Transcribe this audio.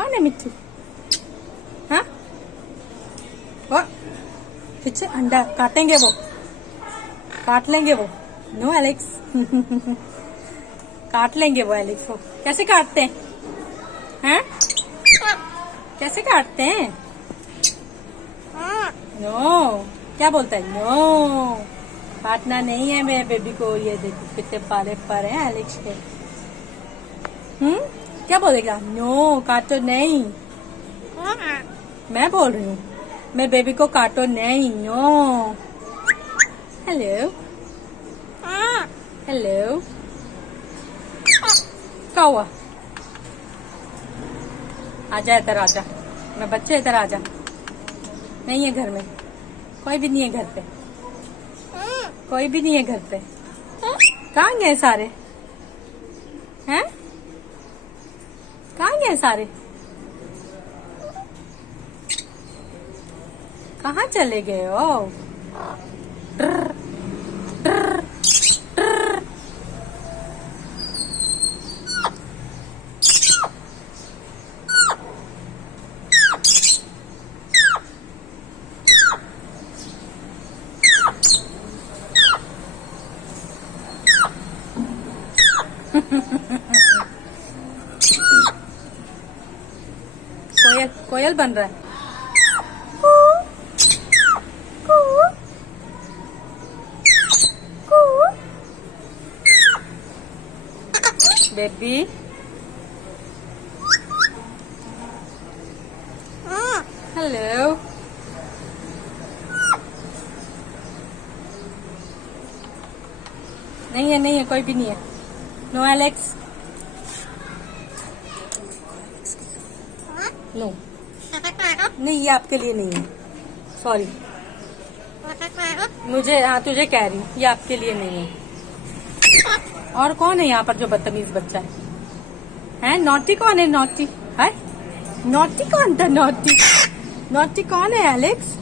कौन है मिट्टू? हाँ, वो पीछे अंडा काटेंगे, वो काट लेंगे वो। No Alex. काट लेंगे वो एलेक्स। वो कैसे काटते हैं? हैं? कैसे काटते हैं? नो, क्या बोलता है? नो, काटना नहीं है मेरे बेबी को। ये देखो कितने पाले पर हैं एलेक्स के। क्या बोलेगा? नो, काटो नहीं। मैं बोल रही हूँ, मेरे बेबी को काटो नहीं। नो। हेलो, हेलो, क्या हुआ? आजा इधर, आजा। मैं बच्चे इधर आजा। नहीं है घर में, कोई भी नहीं है घर पे। कोई भी नहीं है घर पे। कहाँ गए सारे? हैं? कहाँ गए सारे? कहाँ चले गए हो? ट्र, ट्र, ट्र। कोयल, कोयल बन रहा है। Baby, hello. नहीं है, नहीं है, कोई भी नहीं है। No Alex, no. नहीं, ये आपके लिए नहीं है। सॉरी, मुझे, हाँ तुझे कह रही हूँ, ये आपके लिए नहीं है। और कौन है यहाँ पर जो बदतमीज बच्चा है? हैं? नॉटी कौन है? नॉटी है? नॉटी कौन था? नॉटी, नॉटी कौन है एलेक्स?